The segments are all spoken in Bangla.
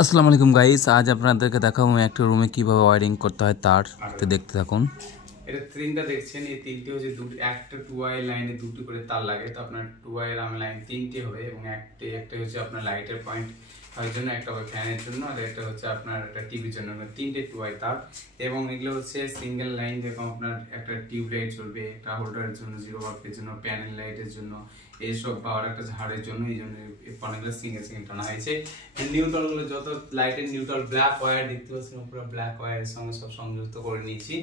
আসসালামু আলাইকুম গাইস, আজ আপনাদেরকে দেখাবো একটা রুমে কিভাবে ওয়্যারিং করতে হয় তার। তো দেখতে থাকুন। এটা তিনটা দেখছেন, এই তিনটে হচ্ছে দুটো, একটা 2 ওয়াই লাইনে দুটো করে তার লাগে, তো আপনার 2 ওয়াই লাইন তিনটে হবে এবং একটা হচ্ছে আপনার লাইটের পয়েন্ট এর জন্য, একটা হবে ফ্যানের জন্য, আর একটা হচ্ছে আপনার একটা টিভির জন্য। তিনটে 2 ওয়াই তার এবং এগুলো হচ্ছে সিঙ্গেল লাইন, যেরকম আপনার একটা টিউব লাইট চলবে, একটা হোল্ডারের জন্য, জিরো ওয়াটের জন্য, প্যানেল লাইটের জন্য, এইসব বা একটা ঝাড়ের জন্য। এই জন্য অনেকগুলো সিঙ্গেল সিঙ্গেল টানা হয়েছে। নিউট্রাল গুলো যত লাইটের নিউট্রাল ব্ল্যাক ওয়্যার দেখতে পাচ্ছেন, পুরো ব্ল্যাক ওয়্যারের সঙ্গে সব সংযুক্ত করে নিয়েছি।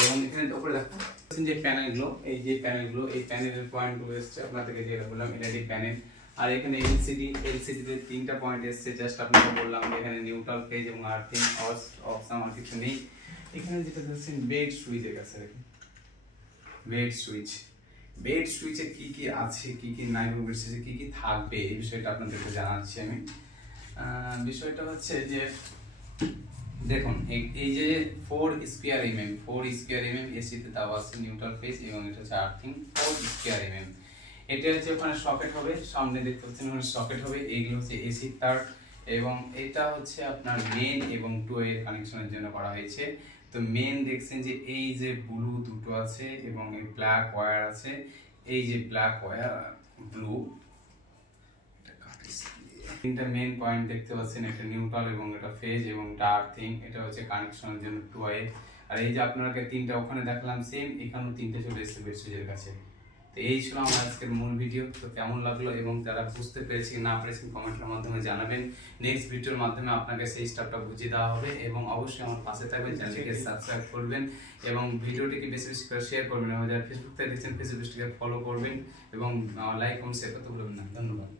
এবং এখানে উপরে দেখুন যে প্যানেলগুলো, এই যে প্যানেলগুলো, এই প্যানেলের পয়েন্টগুলো এসছে আপনাদেরকে যেটা বললাম, এলইডি প্যানেল। আর এখানে এলসিডি তে তিনটা পয়েন্ট এসছে, জাস্ট আপনাকে বললাম এখানে নিউট্রাল ফেজ এবং আর্থিং অফ আমার কিছু নেই। এখানে যেটা দেখছেন বেড সুইচের কাছে দেখুন, বেড সুইচে কি কি আছে, কি কি নাই, বেড সুইচে কি কি থাকবে, এই বিষয়টা আপনাদেরকে জানাচ্ছি আমি। বিষয়টা হচ্ছে যে দেখুন, এই যে 4 স্কয়ার এমএম এসিতে দেওয়া আছে নিউট্রাল ফেজ, এবং এটা হচ্ছে আর্থিং 4 স্কয়ার এমএম। এটা হচ্ছে ওখানে সকেট হবে, সামনে দেখতে পাচ্ছেন ওখানে সকেট হবে। এইগুলো হচ্ছে এসি তার, এবং এটা হচ্ছে আপনার মেন এবং 2 এর কানেকশনের জন্য করা হয়েছে। তো মেন দেখছেন যে এই যে ব্লু দুটো আছে এবং এই ব্ল্যাক ওয়্যার আছে, এই যে ব্ল্যাক ওয়্যার ব্লু, তিনটা মেইন পয়েন্ট দেখতে পাচ্ছেন, একটা নিউট্রাল এবং এটা ফেজ এবং এটা আর্থিং, এটা হচ্ছে কানেকশনের জন্য 2 ওয়ে। আর এই যে আপনাকে তিনটা ওখানে দেখলাম সেম, এখানেও তিনটে চলে এসেছে বেড সুইচের কাছে। তো এই ছিল আমার আজকের মূল ভিডিও। তো কেমন লাগলো এবং যারা বুঝতে পেরেছি না পেরেছেন কমেন্টের মাধ্যমে জানাবেন। নেক্সট ভিডিওর মাধ্যমে আপনাকে সেই স্টেপটা বুঝিয়ে দেওয়া হবে, এবং অবশ্যই আমার পাশে থাকবেন, চ্যানেলটিকে সাবস্ক্রাইব করবেন এবং ভিডিওটিকে বেশি বেশি করে শেয়ার করবেন, এবং যারা ফেসবুক থেকে দেখছেন ফেসবুক পেজটিকে ফলো করবেন এবং লাইক কমেন্ট শেয়ার করতে ভুলবেন না। ধন্যবাদ।